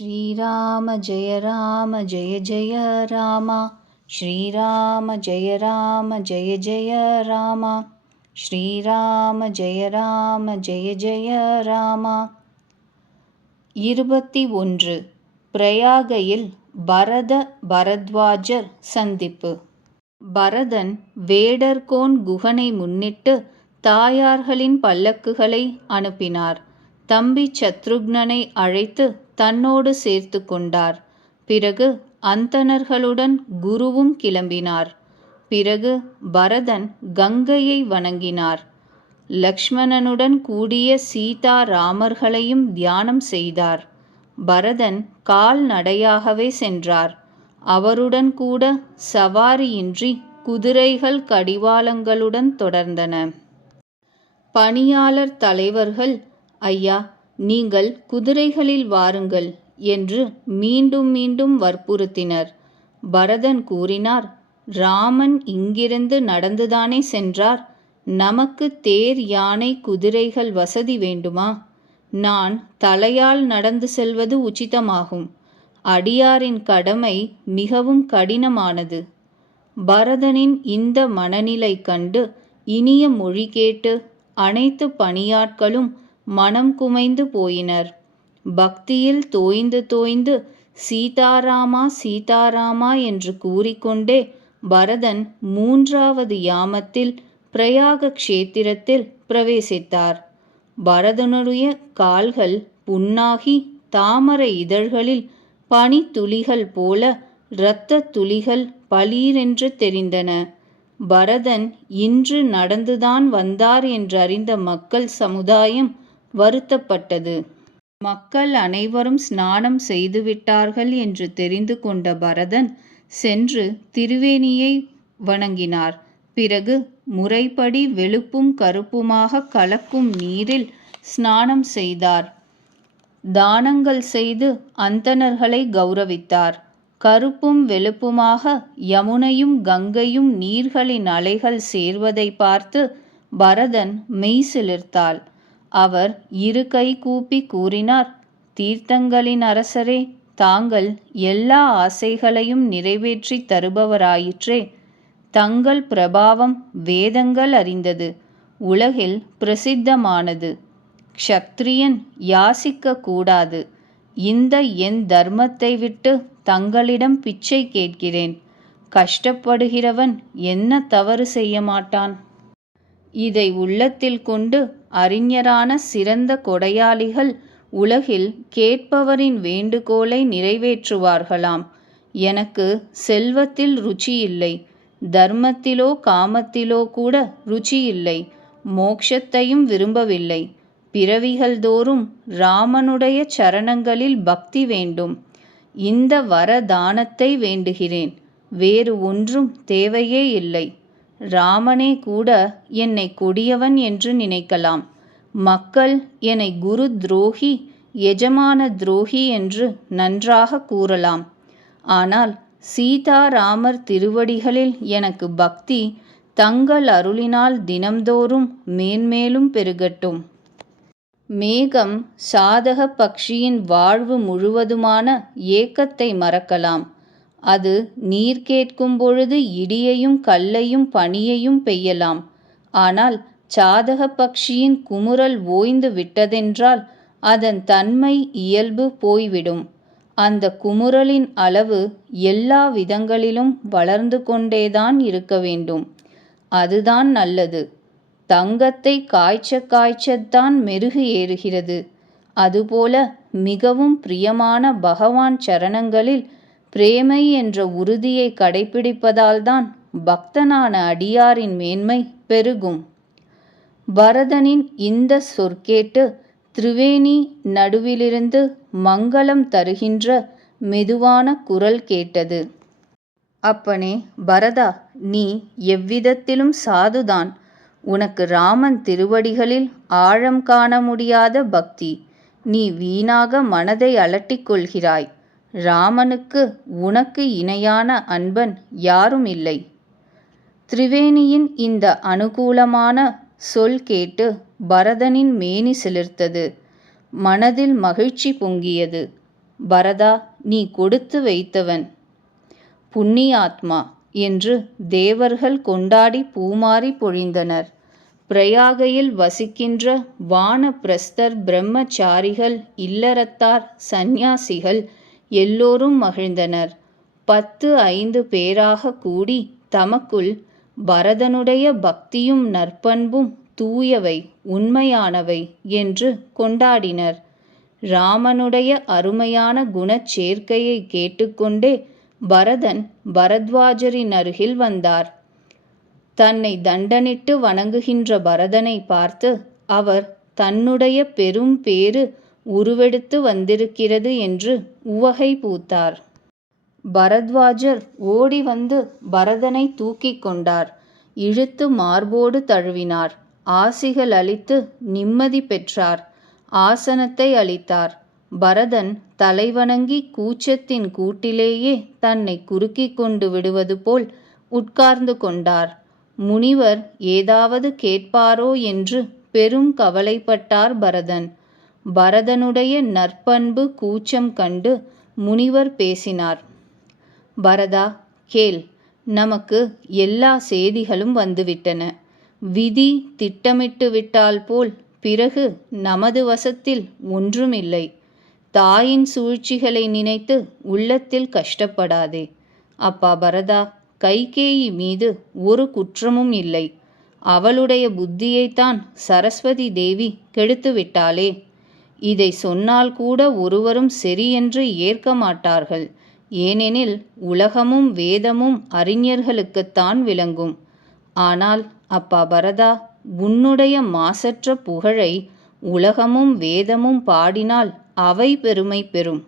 ஸ்ரீராம ஜெய ராம ஜெய ஜெய ராமா. ஸ்ரீராம ஜெய ராம ஜெய ஜெய ராமா. ஸ்ரீராம ஜெய ராம ஜெய ஜெய ராமா. இருபத்தி ஒன்று. பிரயாகையில் பரத பரத்வாஜர் சந்திப்பு. பரதன் வேடர்கோன் குகனை முன்னிட்டு தாயார்களின் பல்லக்குகளை அனுப்பினார். தம்பி சத்ருக்னனை அழைத்து தன்னோடு சேர்த்து கொண்டார். பிறகு அந்தணர்களுடன் குருவும் கிளம்பினார். பிறகு பரதன் கங்கையை வணங்கினார். லக்ஷ்மணனுடன் கூடிய சீதா ராமர்களையும் தியானம் செய்தார். பரதன் கால்நடையாகவே சென்றார். அவருடன் கூட சவாரியின்றி குதிரைகள் கடிவாளங்களுடன் தொடர்ந்தன. பணியாளர் தலைவர்கள் ஐயா நீங்கள் குதிரைகளில் வாருங்கள் என்று மீண்டும் மீண்டும் வற்புறுத்தினர். பரதன் கூறினார் ராமன் இங்கிருந்து நடந்துதானே சென்றார்? நமக்கு தேர் யானை குதிரைகள் வசதி வேண்டுமா? நான் தலையால் நடந்து செல்வது உச்சிதமாகும். அடியாரின் கடமை மிகவும் கடினமானது பரதனின் இந்த மனநிலை கண்டு இனிய மொழி கேட்டு அனைத்து பணியாட்களும் மனம் குமைந்து போயினர். பக்தியில் தோய்ந்து தோய்ந்து சீதாராமா சீதாராமா என்று கூறிக்கொண்டே பரதன் மூன்றாவது யாமத்தில் பிரயாக க்ஷேத்திரத்தில் பிரவேசித்தார். பரதனுடைய கால்கள் புண்ணாகி தாமரை இதழ்களில் பனித்துளிகள் போல இரத்த துளிகள் பளீரென்று தெரிந்தன. பரதன் இன்று நடந்துதான் வந்தார் என்றறிந்த மக்கள் சமுதாயம் வருத்தப்பட்டது. மக்கள் அனைவரும் ஸ்நானம் செய்துவிட்டார்கள் என்று தெரிந்து கொண்ட பரதன் சென்று திருவேணியை வணங்கினார். பிறகு முறைப்படி வெளுப்பும் கருப்புமாக கலக்கும் நீரில் ஸ்நானம் செய்தார். தானங்கள் செய்து அந்தணர்களை கௌரவித்தார். கருப்பும் வெளுப்புமாக யமுனையும் கங்கையும் நீர்களின் அலைகள் சேர்வதை பார்த்து பரதன் மெய் சிலிர்த்தாள். அவர் இரு கை கூப்பி கூறினார் தீர்த்தங்களின் அரசரே தாங்கள் எல்லா ஆசைகளையும் நிறைவேற்றி தருபவராயிற்றே. தங்கள் பிரபாவம் வேதங்கள் அறிந்தது உலகில் பிரசித்தமானது. க்ஷத்ரியன் யாசிக்க கூடாது. இந்த என் தர்மத்தை விட்டு தங்களிடம் பிச்சை கேட்கிறேன். கஷ்டப்படுகிறவன் என்ன தவறு செய்ய மாட்டான்? இதை உள்ளத்தில் கொண்டு அறிஞரான சிறந்த கொடையாளிகள் உலகில் கேட்பவரின் வேண்டுகோளை நிறைவேற்றுவார்களாம். எனக்கு செல்வத்தில் ருச்சி இல்லை தர்மத்திலோ காமத்திலோ கூட ருச்சி இல்லை மோக்ஷத்தையும் விரும்பவில்லை. பிறவிகள் தோறும் ராமனுடைய சரணங்களில் பக்தி வேண்டும். இந்த வரதானத்தை வேண்டுகிறேன் வேறு ஒன்றும் தேவையே இல்லை. ராமனே கூட என்னை கொடியவன் என்று நினைக்கலாம். மக்கள் என்னை குரு துரோகி எஜமான துரோகி என்று நன்றாக கூறலாம். ஆனால் சீதாராமர் திருவடிகளில் எனக்கு பக்தி தங்கள் அருளினால் தினம்தோறும் மேன்மேலும் பெருகட்டும். மேகம் சாதக பக்ஷியின் வாழ்வு முழுவதுமான ஏக்கத்தை மறக்கலாம். அது நீர் கேட்கும் பொழுது இடியையும் கல்லையும் பனியையும் பெய்யலாம். ஆனால் சாதக பக்ஷியின் குமுறல் ஓய்ந்து விட்டதென்றால் அதன் தன்மை இயல்பு போய்விடும். அந்த குமுறலின் அளவு எல்லா விதங்களிலும் வளர்ந்து கொண்டேதான் இருக்க வேண்டும். அதுதான் நல்லது. தங்கத்தை காய்ச்ச காய்ச்சத்தான் மெருகு ஏறுகிறது. அதுபோல மிகவும் பிரியமான பகவான் சரணங்களில் பிரேமை என்ற உறுதியை கடைபிடிப்பதால்தான் பக்தனான அடியாரின் மேன்மை பெருகும். பரதனின் இந்த சொற்கேட்டு திரிவேணி நடுவிலிருந்து மங்களம் தருகின்ற மெதுவான குரல் கேட்டது. அப்பனே பரதா நீ எவ்விதத்திலும் சாதுதான். உனக்கு ராமன் திருவடிகளில் ஆழம் காண முடியாத பக்தி. நீ வீணாக மனதை அலட்டிக்கொள்கிறாய் ராமனுக்கு உனக்கு இணையான அன்பன் யாரும் இல்லை. திரிவேணியின் இந்த அனுகூலமான சொல் கேட்டு பரதனின் மேனி சிலிர்த்தது. மனதில் மகிழ்ச்சி பொங்கியது. பரதா நீ கொடுத்து வைத்தவன். புண்ணியாத்மா என்று தேவர்கள் கொண்டாடி பூமாறி பொழிந்தனர். பிரயாகையில் வசிக்கின்ற வானப்பிரஸ்தர் பிரம்மச்சாரிகள் இல்லறத்தார் சந்நியாசிகள் எல்லோரும் மகிழ்ந்தனர். பத்து ஐந்து பேராக கூடி தமக்குள் பரதனுடைய பக்தியும் நற்பண்பும் தூயவை உண்மையானவை என்று கொண்டாடினர். ராமனுடைய அருமையான குணச் சேர்க்கையை கேட்டுக்கொண்டே பரதன் பரத்வாஜரின் அருகில் வந்தார். தன்னை தண்டனிட்டு வணங்குகின்ற பரதனை பார்த்து அவர் தன்னுடைய பெரும் பேறு உருவெடுத்து வந்திருக்கிறது என்று உவகை பூத்தார். பரத்வாஜர் ஓடி வந்து பரதனை தூக்கிக் கொண்டார். இழுத்து மார்போடு தழுவினார். ஆசிகள் அளித்து நிம்மதி பெற்றார். ஆசனத்தை அளித்தார் பரதன் தலைவணங்கி கூச்சத்தின் கூட்டிலேயே தன்னை குறுக்கிக் கொண்டு விடுவது போல் உட்கார்ந்து கொண்டார். முனிவர் ஏதாவது கேட்பாரோ என்று பெரும் கவலைப்பட்டார் பரதன். பரதனுடைய நற்பண்பு கூச்சம் கண்டு முனிவர் பேசினார். பரதா கேள் நமக்கு எல்லா செய்திகளும் வந்துவிட்டன. விதி திட்டமிட்டு விட்டால் போல் பிறகு நமது வசத்தில் ஒன்றுமில்லை. தாயின் சூழ்ச்சிகளை நினைத்து உள்ளத்தில் கஷ்டப்படாதே. அப்பா பரதா கைகேயி மீது ஒரு குற்றமும் இல்லை. அவளுடைய புத்தியைத்தான் சரஸ்வதி தேவி கெடுத்து விட்டாளே இதை சொன்னால் கூட ஒருவரும் சரியென்று ஏற்க மாட்டார்கள். ஏனெனில் உலகமும் வேதமும் அறிஞர்களுக்குத்தான் விளங்கும். ஆனால் அப்பா பரதா உன்னுடைய மாசற்ற புகழை உலகமும் வேதமும் பாடினால் அவை பெருமை பெறும்.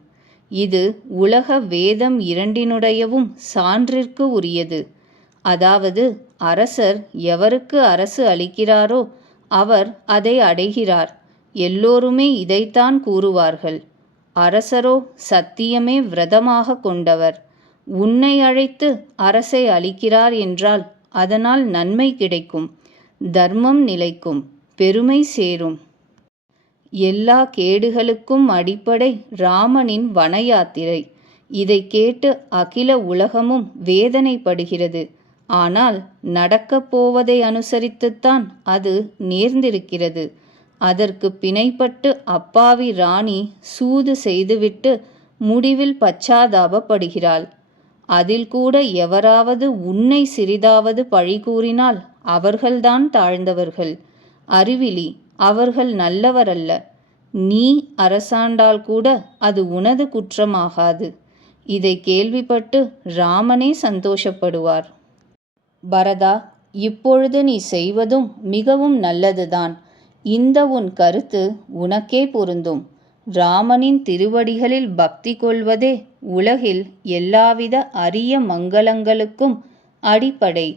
இது உலக வேதம் இரண்டினுடையவும் சான்றிற்கு உரியது. அதாவது அரசர் எவருக்கு அரசு அளிக்கிறாரோ அவர் அதை அடைகிறார். எல்லோருமே இதைத்தான் கூறுவார்கள். அரசரோ சத்தியமே விரதமாக கொண்டவர். உன்னை அழைத்து அரசை அளிக்கிறார் என்றால் அதனால் நன்மை கிடைக்கும். தர்மம் நிலைக்கும். பெருமை சேரும் எல்லா கேடுகளுக்கும் அடிப்படை ராமனின் வனயாத்திரை. இதை கேட்டு அகில உலகமும் வேதனைப்படுகிறது. ஆனால் நடக்கப் போவதை அனுசரித்துத்தான் அது நேர்ந்திருக்கிறது. அதற்கு பிணைப்பட்டு அப்பாவி ராணி சூது செய்துவிட்டு முடிவில் பச்சாதாபப்படுகிறாள். அதில் கூட எவராவது உன்னை சிறிதாவது பழி கூறினால் அவர்கள்தான் தாழ்ந்தவர்கள். அறிவிலி அவர்கள் நல்லவரல்ல. நீ அரசாண்டால் கூட அது உனது குற்றமாகாது. இதை கேள்விப்பட்டு ராமனே சந்தோஷப்படுவார். பரதா இப்பொழுது நீ செய்வதும் மிகவும் நல்லதுதான். இந்த உன் கருத்து உனக்கே பொருந்தும். ராமனின் திருவடிகளில் பக்தி கொள்வதே உலகில் எல்லாவித அரிய மங்களங்களுக்கும் அடிப்படை.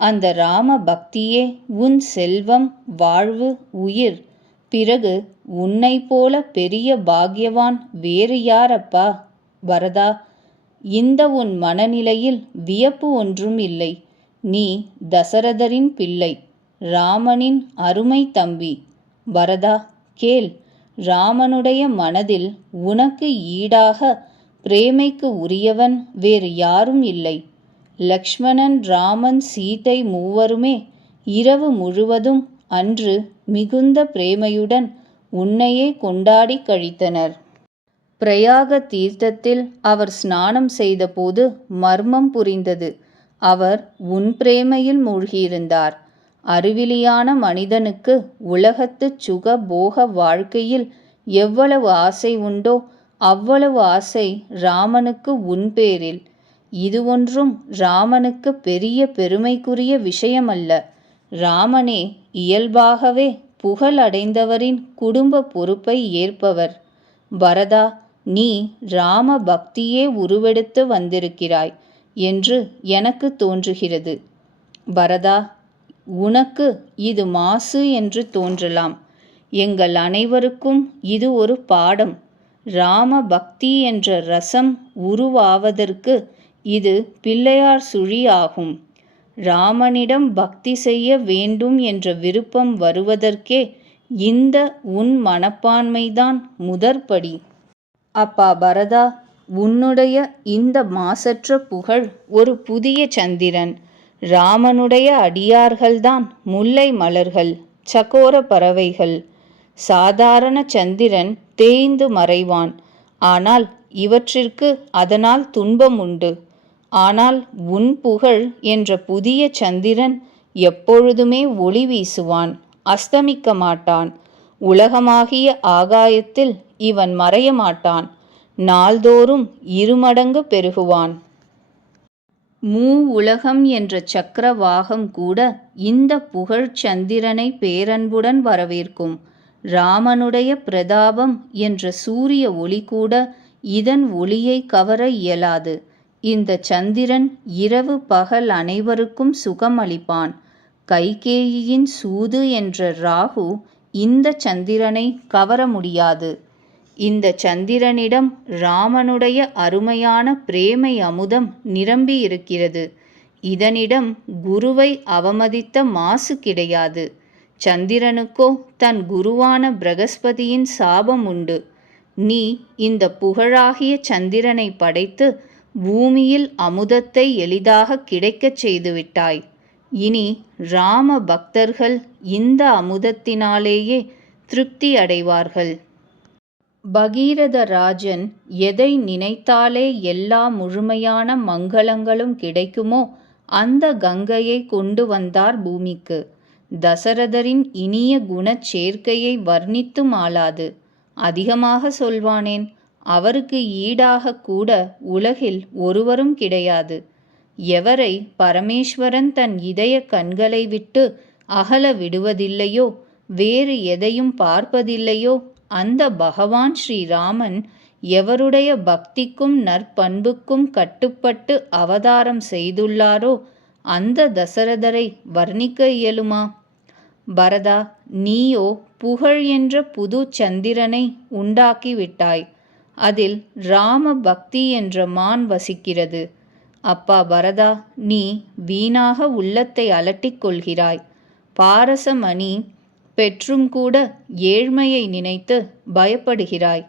அந்த ராம பக்தியே உன் செல்வம் வாழ்வு உயிர். பிறகு உன்னை போல பெரிய பாக்யவான் வேறு யாரப்பா? வரதா இந்த உன் மனநிலையில் வியப்பு ஒன்றும் இல்லை. நீ தசரதரின் பிள்ளை ராமனின் அருமை தம்பி. வரதா? கேள். ராமனுடைய மனதில் உனக்கு ஈடாக பிரேமைக்கு உரியவன் வேறு யாரும் இல்லை. லக்ஷ்மணன் ராமன் சீதை மூவருமே இரவு முழுவதும் அன்று மிகுந்த பிரேமையுடன் உன்னையே கொண்டாடி கழித்தனர். பிரயாக தீர்த்தத்தில் அவர் ஸ்நானம் செய்தபோது மர்மம் புரிந்தது. அவர் உன் பிரேமையில் மூழ்கியிருந்தார். அறிவிலியான மனிதனுக்கு உலகத்து சுக போக வாழ்க்கையில் எவ்வளவு ஆசை உண்டோ அவ்வளவு ஆசை ராமனுக்கு உன் பேரில். இது ஒன்றும் ராமனுக்கு பெரிய பெருமைக்குரிய விஷயமல்ல. ராமனே இயல்பாகவே புகழ் அடைந்தவரின் குடும்ப பொறுப்பை ஏற்பவர். பரதா நீ ராம பக்தியே உருவெடுத்து வந்திருக்கிறாய் என்று எனக்கு தோன்றுகிறது. பரதா உனக்கு இது மாசு என்று தோன்றலாம். எங்கள் அனைவருக்கும் இது ஒரு பாடம். ராம பக்தி என்ற ரசம் உருவாவதற்கு இது பிள்ளையார் சுழி ஆகும். ராமனிடம் பக்தி செய்ய வேண்டும் என்ற விருப்பம் வருவதற்கே இந்த உன் மனப்பான்மைதான் முதற்படி. அப்பா பரதா உன்னுடைய இந்த மாசற்ற புகழ் ஒரு புதிய சந்திரன். ராமனுடைய அடியார்கள்தான் முல்லை மலர்கள் சகோர பறவைகள். சாதாரண சந்திரன் தேய்ந்து மறைவான். ஆனால் இவற்றிற்கு அதனால் துன்பம் உண்டு. ஆனால் உன் புகழ் என்ற புதிய சந்திரன் எப்பொழுதுமே ஒளி வீசுவான் அஸ்தமிக்க மாட்டான். உலகமாகிய ஆகாயத்தில் இவன் மறைய மாட்டான் நாள்தோறும் இருமடங்கு பெருகுவான். மூ உலகம் என்ற சக்கரவாகம் கூட இந்த புகழ் சந்திரனை பேரன்புடன் வரவேற்கும். ராமனுடைய பிரதாபம் என்ற சூரிய ஒளி கூட இதன் ஒளியை கவர இயலாது. இந்த சந்திரன் இரவு பகல் அனைவருக்கும் சுகம் அளிப்பான் கைகேயியின் சூது என்ற ராகு இந்த சந்திரனை கவர முடியாது. இந்த சந்திரனிடம் ராமனுடைய அருமையான பிரேமை அமுதம் நிரம்பியிருக்கிறது. இதனிடம் குருவை அவமதித்த மாசு கிடையாது. சந்திரனுக்கோ தன் குருவான பிரகஸ்பதியின் சாபம் உண்டு. நீ இந்த புகழாகிய சந்திரனை படைத்து பூமியில் அமுதத்தை எளிதாக கிடைக்கச் செய்துவிட்டாய். இனி ராம பக்தர்கள் இந்த அமுதத்தினாலேயே திருப்தி அடைவார்கள். பகீரத ராஜன் எதை நினைத்தாலே எல்லா முழுமையான மங்களங்களும் கிடைக்குமோ அந்த கங்கையை கொண்டு வந்தார் பூமிக்கு. தசரதரின் இனிய குணச் சேர்க்கையை வர்ணித்தும் ஆளாது. அதிகமாக சொல்வானேன் அவருக்கு ஈடாக கூட உலகில் ஒருவரும் கிடையாது. எவரை பரமேஸ்வரன் தன் இதய கண்களை விட்டு அகல விடுவதில்லையோ வேறு எதையும் பார்ப்பதில்லையோ அந்த பகவான் ஸ்ரீராமன் எவருடைய பக்திக்கும் நற்பண்புக்கும் கட்டுப்பட்டு அவதாரம் செய்துள்ளாரோ அந்த தசரதரை வர்ணிக்க இயலுமா? பரதா நீயோ புகழ் என்ற புது சந்திரனை உண்டாக்கிவிட்டாய் அதில் ராம பக்தி என்ற மான் வசிக்கிறது. அப்பா பரதா நீ வீணாக உள்ளத்தை அலட்டிக் கொள்கிறாய். பாரசமணி பெற்றும் கூட ஏழ்மையை நினைத்து பயப்படுகிறாய்.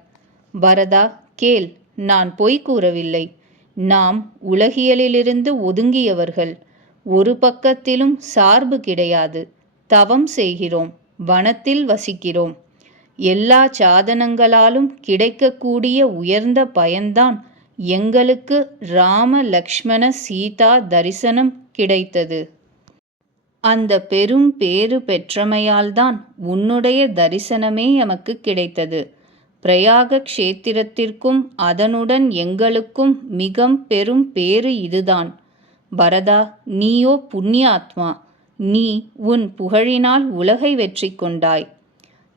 பரதா கேள் நான் பொய் கூறவில்லை. நாம் உலகியலிலிருந்து ஒதுங்கியவர்கள். ஒரு பக்கத்திலும் சார்பு கிடையாது. தவம் செய்கிறோம் வனத்தில் வசிக்கிறோம். எல்லா சாதனங்களாலும் கிடைக்கக்கூடிய உயர்ந்த பயன்தான் எங்களுக்கு ராம லக்ஷ்மண சீதா தரிசனம் கிடைத்தது. அந்த பெரும் பேறு பெற்றமையால்தான் உன்னுடைய தரிசனமே எமக்கு கிடைத்தது. பிரயாக க்ஷேத்திரத்திற்கும் அதனுடன் எங்களுக்கும் மிக பெரும் பேறு இதுதான். பரதா நீயோ புண்ணியாத்மா நீ உன் புகழினால் உலகை வெற்றி கொண்டாய்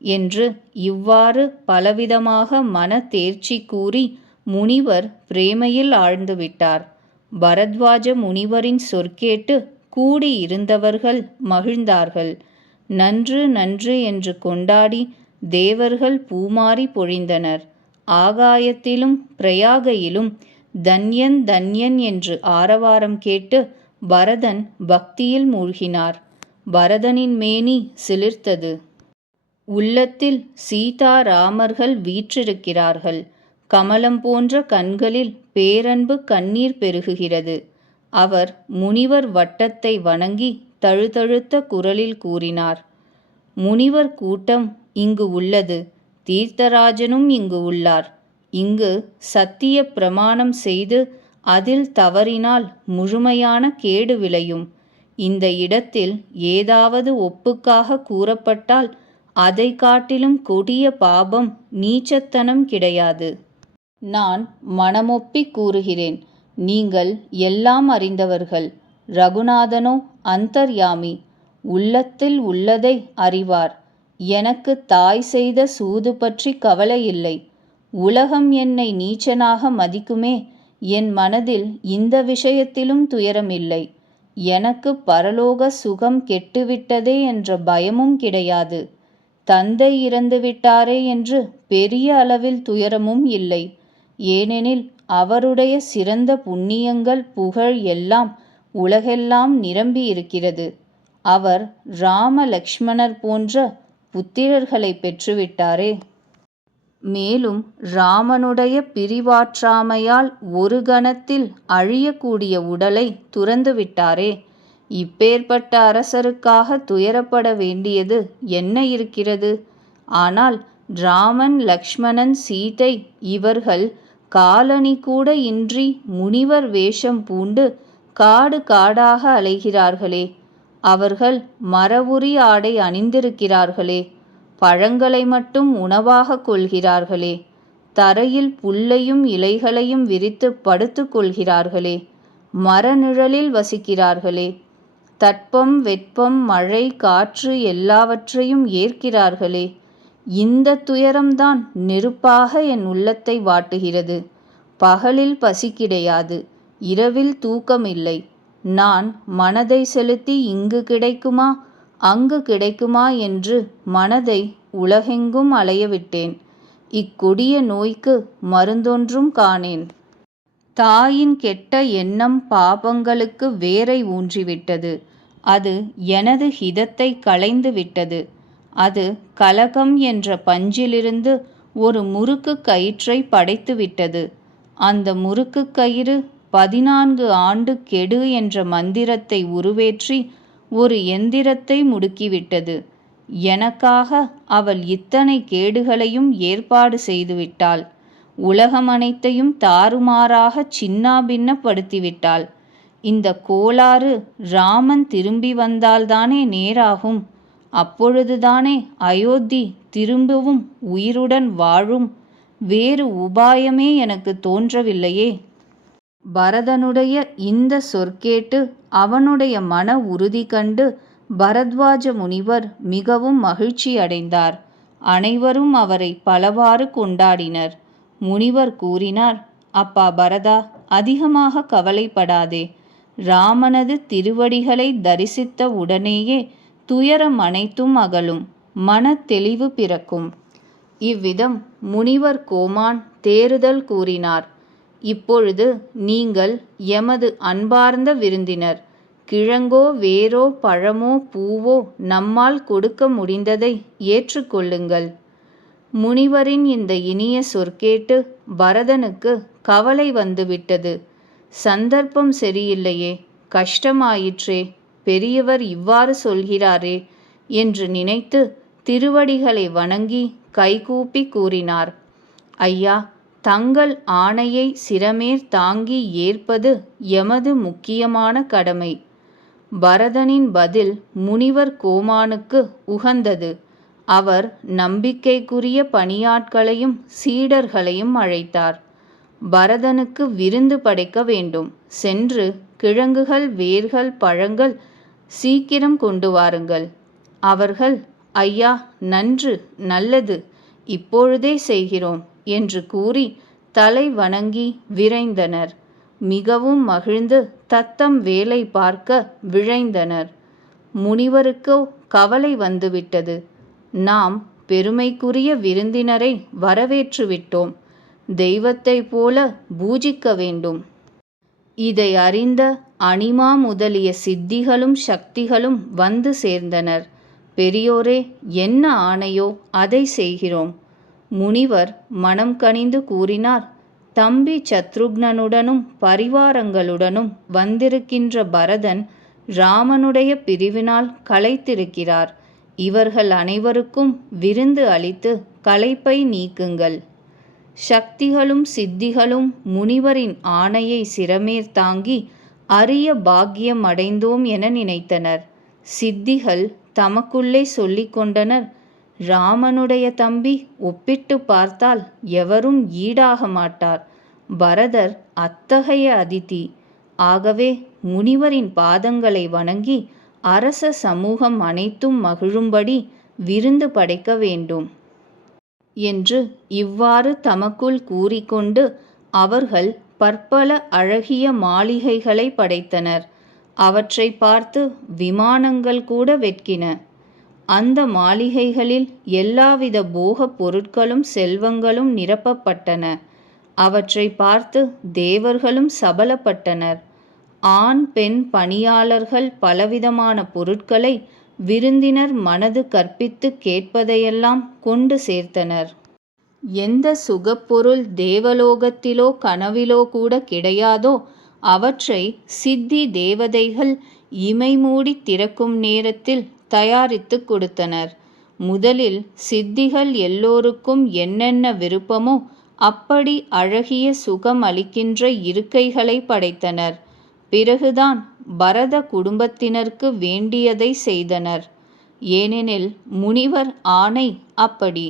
என்று இவ்வாறு பலவிதமாக மன தேர்ச்சி கூறி முனிவர் பிரேமையில் ஆழ்ந்துவிட்டார் பரத்வாஜ முனிவரின் சொற்கேட்டு கூடியிருந்தவர்கள் மகிழ்ந்தார்கள். நன்று நன்று என்று கொண்டாடி தேவர்கள் பூமாறி பொழிந்தனர். ஆகாயத்திலும் பிரயாகையிலும் தன்யன் தன்யன் என்று ஆரவாரம் கேட்டு பரதன் பக்தியில் மூழ்கினார். பரதனின் மேனி சிலிர்த்தது. உள்ளத்தில் சீதா ராமர்கள் வீற்றிருக்கிறார்கள். கமலம் போன்ற கண்களில் பேரன்பு கண்ணீர் பெருகுகிறது. அவர் முனிவர் வட்டத்தை வணங்கி தழுதழுத்த குரலில் கூறினார் முனிவர் கூட்டம் இங்கு உள்ளது தீர்த்தராஜனும் இங்கு உள்ளார். இங்கு சத்திய பிரமாணம் செய்து அதில் தவறினால் முழுமையான கேடு விளையும். இந்த இடத்தில் ஏதாவது ஒப்புக்காக கூறப்பட்டால் அதை காட்டிலும் கொடிய பாபம் நீச்சத்தனம் கிடையாது. நான் மனமொப்பி கூறுகிறேன். நீங்கள் எல்லாம் அறிந்தவர்கள். ரகுநாதனோ அந்தர்யாமி உள்ளத்தில் உள்ளதை அறிவார். எனக்கு தாய் செய்த சூது பற்றி கவலை இல்லை உலகம் என்னை நீச்சனாக மதிக்குமே. என் மனதில் இந்த விஷயத்திலும் துயரமில்லை. எனக்கு பரலோக சுகம் கெட்டுவிட்டதே என்ற பயமும் கிடையாது. தந்தை இறந்து விட்டாரே என்று பெரிய அளவில் துயரமும் இல்லை. ஏனெனில் அவருடைய சிறந்த புண்ணியங்கள் புகழ் எல்லாம் உலகெல்லாம் நிரம்பி இருக்கிறது. அவர் ராம லக்ஷ்மணர் போன்ற புத்திரர்களை பெற்றுவிட்டாரே. மேலும் ராமனுடைய பிரிவாற்றாமையால் ஒரு கணத்தில் அழியக்கூடிய உடலை துறந்துவிட்டாரே. இப்பேற்பட்ட அரசருக்காக துயரப்பட வேண்டியது என்ன இருக்கிறது? ஆனால் ராமன் லக்ஷ்மணன் சீதை இவர்கள் காலணி கூட இன்றி முனிவர் வேஷம் பூண்டு காடு காடாக அலைகிறார்களே. அவர்கள் மரவுரி ஆடை அணிந்திருக்கிறார்களே. பழங்களை மட்டும் உணவாக கொள்கிறார்களே. தரையில் புல்லையும் இலைகளையும் விரித்து படுத்து கொள்கிறார்களே. மரநிழலில் வசிக்கிறார்களே. தட்பம் வெப்பம் மழை காற்று எல்லாவற்றையும் ஏற்கிறார்களே. இந்த துயரம்தான் நெருப்பாக என் உள்ளத்தை வாட்டுகிறது. பகலில் பசி கிடையாது இரவில் தூக்கமில்லை. நான் மனதை செலுத்தி இங்கு கிடைக்குமா அங்கு கிடைக்குமா என்று மனதை உலகெங்கும் அலையவிட்டேன். இக்கொடிய நோய்க்கு மருந்தொன்றும் காணேன். தாயின் கெட்ட எண்ணம் பாபங்களுக்கு வேரை ஊன்றிவிட்டது. அது எனது ஹிதத்தை களைந்து விட்டது அது கலகம் என்ற பஞ்சிலிருந்து ஒரு முறுக்கு கயிற்றை படைத்துவிட்டது. அந்த முறுக்கு கயிறு பதினான்கு ஆண்டு கெடு என்ற மந்திரத்தை உருவேற்றி ஒரு எந்திரத்தை முடுக்கிவிட்டது. எனக்காக அவள் இத்தனை கேடுகளையும் ஏற்பாடு செய்துவிட்டாள். உலகம் அனைத்தையும் தாறுமாறாக சின்னாபின்னப்படுத்திவிட்டாள். இந்த கோளாறு ராமன் திரும்பி வந்தால்தானே நேராகும். அப்பொழுதுதானே அயோத்தி திரும்பவும் உயிருடன் வாழும். வேறு உபாயமே எனக்கு தோன்றவில்லையே. பரதனுடைய இந்த சொற்கேட்டு அவனுடைய மன உறுதி கண்டு பரத்வாஜ முனிவர் மிகவும் மகிழ்ச்சி அடைந்தார். அனைவரும் அவரை பலவாறு கொண்டாடினர். முனிவர் கூறினார் அப்பா பரதா அதிகமாக கவலைப்படாதே. ராமனது திருவடிகளை தரிசித்த உடனேயே துயரம் அனைத்தும் அகலும் மன தெளிவு பிறக்கும். இவ்விதம் முனிவர் கோமான் தேறுதல் கூறினார். இப்பொழுது நீங்கள் எமது அன்பார்ந்த விருந்தினர் கிழங்கோ வேரோ பழமோ பூவோ நம்மால் கொடுக்க முடிந்ததை ஏற்றுக்கொள்ளுங்கள். முனிவரின் இந்த இனிய சொற்கேட்டு பரதனுக்கு கவலை வந்துவிட்டது. சந்தர்ப்பம் சரியில்லையே கஷ்டமாயிற்றே. பெரியவர் இவ்வாறு சொல்கிறாரே என்று நினைத்து திருவடிகளை வணங்கி கைகூப்பி கூறினார். ஐயா தங்கள் ஆணையை சிரமேர் தாங்கி ஏற்பது எமது முக்கியமான கடமை. பரதனின் பதில் முனிவர் கோமானுக்கு உகந்தது. அவர் நம்பிக்கைக்குரிய பணியாட்களையும் சீடர்களையும் அழைத்தார். பரதனுக்கு விருந்து படைக்க வேண்டும். சென்று கிழங்குகள் வேர்கள் பழங்கள் சீக்கிரம் கொண்டு வாருங்கள். அவர்கள் ஐயா நன்று நல்லது இப்பொழுதே செய்கிறோம் என்று கூறி தலை வணங்கி விரைந்தனர். மிகவும் மகிழ்ந்து தத்தம் வேலை பார்க்க விழைந்தனர். முனிவருக்கோ கவலை வந்துவிட்டது. நாம் பெருமைக்குரிய விருந்தினரை வரவேற்றுவிட்டோம். தெய்வத்தைப் போல பூஜிக்க வேண்டும். இதை அறிந்த அனிமா முதலிய சித்திகளும் சக்திகளும் வந்து சேர்ந்தனர். பெரியோரே என்ன ஆணையோ அதை செய்கிறோம். முனிவர் மனம் கனிந்து கூறினார் தம்பி சத்ருக்னனுடனும் பரிவாரங்களுடனும் வந்திருக்கின்ற பரதன் ராமனுடைய பிரிவினால் களைத்திருக்கிறார். இவர்கள் அனைவருக்கும் விருந்து அளித்து களைப்பை நீக்குங்கள். சக்திகளும் சித்திகளும் முனிவரின் ஆணையை சிரமேர் தாங்கி அரிய பாக்கியம் அடைந்தோம் என நினைத்தனர். சித்திகள் தமக்குள்ளே சொல்லிக் கொண்டனர். ராமனுடைய தம்பி ஒப்பிட்டு பார்த்தால் எவரும் ஈடாக மாட்டார். பரதர் அத்தகைய அதிதி. ஆகவே முனிவரின் பாதங்களை வணங்கி அரச சமூகம் அனைத்தும் மகிழும்படி விருந்து படைக்க வேண்டும். என்று இவ்வாறு தமக்குள் கூறிக்கொண்டு அவர்கள் பற்பல அழகிய மாளிகைகளை படைத்தனர். அவற்றை பார்த்து விமானங்கள் கூட வெட்கின. அந்த மாளிகைகளில் எல்லாவித போகப் பொருட்களும் செல்வங்களும் நிரப்பப்பட்டன. அவற்றை பார்த்து தேவர்களும் சபலப்பட்டனர். ஆண் பெண் பணியாளர்கள் பலவிதமான பொருட்களை விருந்தினர் மனது கற்பித்து கேட்பதையெல்லாம் கொண்டு சேர்த்தனர். எந்த சுகப்பொருள் தேவலோகத்திலோ கனவிலோ கூட கிடையாதோ அவற்றை சித்தி தேவதைகள் இமை மூடி திறக்கும் நேரத்தில் தயாரித்துக் கொடுத்தனர். முதலில் சித்திகள் எல்லோருக்கும் என்னென்ன விருப்பமோ அப்படி அழகிய சுகம் அளிக்கின்ற இருக்கைகளை படைத்தனர். பிறகுதான் பரத குடும்பத்தினருக்கு வேண்டியதை செய்தனர். ஏனெனில் முனிவர் ஆணை அப்படி.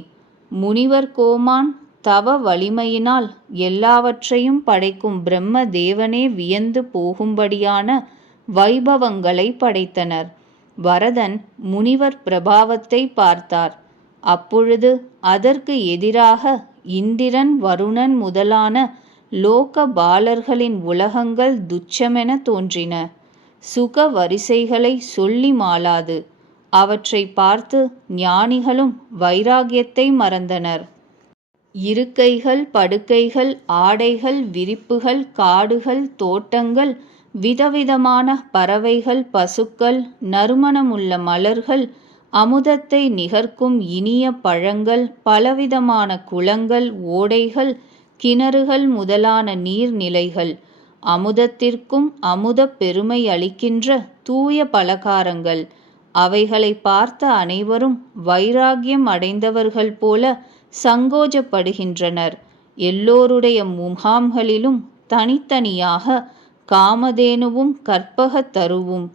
முனிவர் கோமான் தவ வலிமையினால் எல்லாவற்றையும் படைக்கும் பிரம்ம தேவனே வியந்து போகும்படியான வைபவங்களை படைத்தனர். வரதன் முனிவர் பிரபாவத்தை பார்த்தார். அப்பொழுது அதற்கு எதிராக இந்திரன் வருணன் முதலான லோக பாலர்களின் உலகங்கள் துச்சமென தோன்றின. சுக வரிசைகளை சொல்லி மாளாது. அவற்றை பார்த்து ஞானிகளும் வைராகியத்தை மறந்தனர். இருக்கைகள் படுக்கைகள் ஆடைகள் விரிப்புகள் காடுகள் தோட்டங்கள் விதவிதமான பறவைகள் பசுக்கள் நறுமணமுள்ள மலர்கள் அமுதத்தை நிகர்க்கும் இனிய பழங்கள் பலவிதமான குளங்கள் ஓடைகள் கிணறுகள் முதலான நீர்நிலைகள் அமுதத்திற்கும் அமுத பெருமை அளிக்கின்ற தூய பலகாரங்கள் அவைகளை பார்த்த அனைவரும் வைராகியம் அடைந்தவர்கள் போல சங்கோஜப்படுகின்றனர். எல்லோருடைய முகாம்களிலும் தனித்தனியாக காமதேனுவும் கற்பக தருவும்.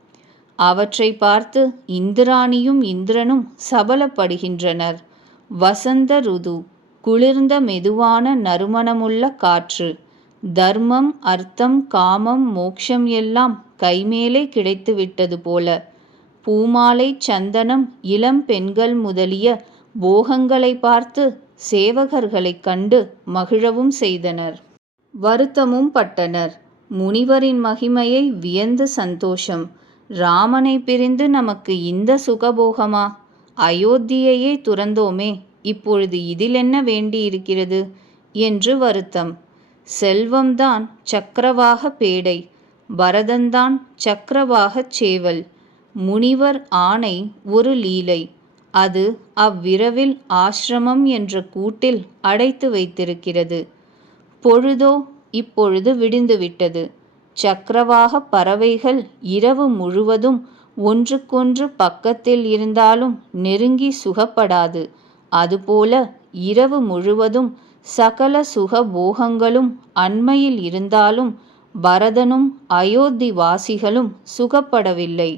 அவற்றை பார்த்து இந்திராணியும் இந்திரனும் சபலப்படுகின்றனர். வசந்த ருது குளிர்ந்த மெதுவான நறுமணமுள்ள காற்று தர்மம் அர்த்தம் காமம் மோக்ஷம் எல்லாம் கைமேலே கிடைத்துவிட்டது போல பூமாலை சந்தனம் இளம் பெண்கள் முதலிய போகங்களை பார்த்து சேவகர்களைக் கண்டு மகிழவும் செய்தனர். வருத்தமும் பட்டனர். முனிவரின் மகிமையை வியந்து சந்தோஷம். ராமனை பிரிந்து நமக்கு இந்த சுகபோகமா? அயோத்தியையே துறந்தோமே இப்பொழுது இதில் என்ன வேண்டியிருக்கிறது? என்று வருத்தம். செல்வம்தான் சக்கரவாக பேடை பரதன்தான் சக்கரவாகச் சேவல். முனிவர் ஆணை ஒரு லீலை. அது அவ்விரவில் ஆசிரமம் என்ற கூட்டில் அடைத்து வைத்திருக்கிறது. பொழுதோ இப்பொழுது விடிந்துவிட்டது. சக்கரவாக பறவைகள் இரவு முழுவதும் ஒன்றுக்கொன்று பக்கத்தில் இருந்தாலும் நெருங்கி சுகப்படாது. அதுபோல இரவு முழுவதும் சகல சுக போகங்களும் அண்மையில் இருந்தாலும் பரதனும் அயோத்தி வாசிகளும் சுகப்படவில்லை.